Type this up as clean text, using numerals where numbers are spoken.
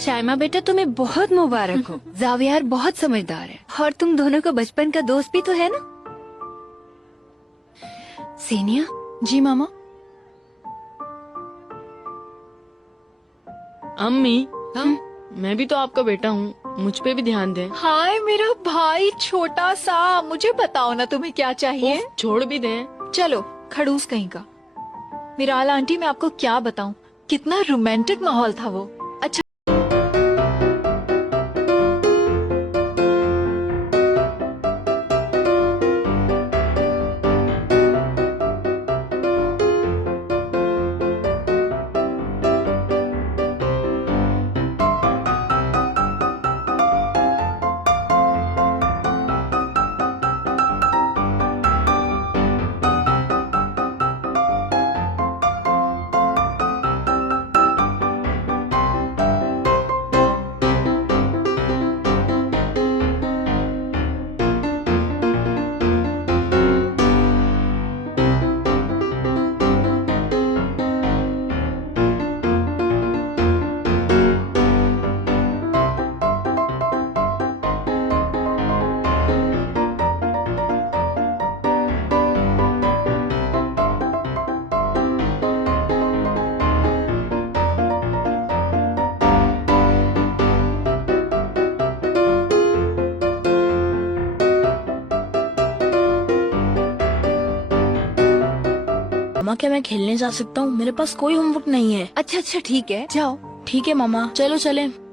शाइमा बेटा तुम्हें बहुत मुबारक हो। जावियार बहुत समझदार है और तुम दोनों का बचपन का दोस्त भी तो है ना। सेनिया। जी मामा। अम्मी, मैं भी तो आपका बेटा हूँ, मुझ पे भी ध्यान दें। हाय मेरा भाई छोटा सा, मुझे बताओ ना तुम्हें क्या चाहिए। उफ, छोड़ भी दें। चलो खड़ूस कहीं का। मिराल आंटी मैं आपको क्या बताऊं, कितना रोमांटिक माहौल था वो। अच्छा मामा क्या मैं खेलने जा सकता हूँ? मेरे पास कोई होमवर्क नहीं है। अच्छा ठीक है, जाओ। ठीक है मामा, चलो चलें।